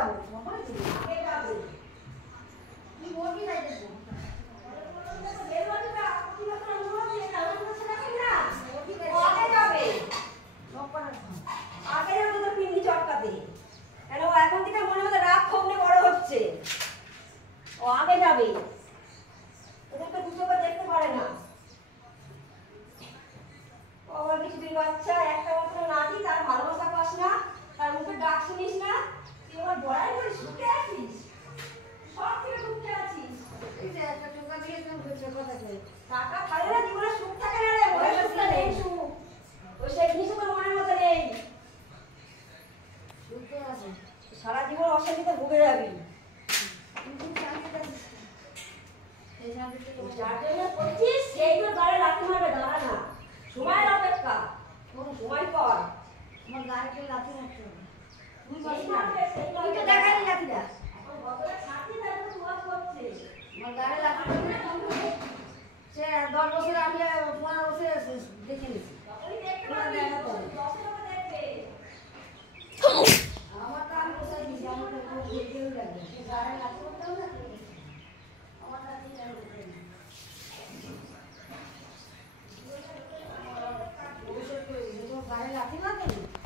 যাবো আগে যাবে কি বলবি তাই দেখবো আগে যাবে তো পিন্ডি চটকাতে কেন এখন থেকে মনে হচ্ছে রাগ ক্ষোভে বড় হচ্ছে ও আগে যাবে ওদেরকে দুটো করে দেখতে পারে না আবার কিছুদিন বাচ্চা একটা মাত্র নাতি তার ভালোবাসা পাস না তার মুখে ডাক শুনিস না তুই আমার বড়াই করে শুকে আছিস সব থেকে ঢুকতে আছিস এই যে একটা টাকা দিয়ে টাকা খালে না জীবনে সুখ থাকে না রে মনে সুখ নেই সুখ ওই সেই জিনিস তো মনের মতো নেই সুখ তো আছে সারা জীবন অশান্তিতে ভুগে যাবি যার জন্য করছিস সেইগুলো গাড়ি লাঠি মারবে দাঁড়া না সময়ের অপেক্ষা কোনো সময় পর আমার গাড়িতে লাঠি মারতে হবে তুই তো দেখালি লাঠিটা এখন গতটা ছাড়ছি তাই তো তুই করছিস আমার গাড়ি লাঠি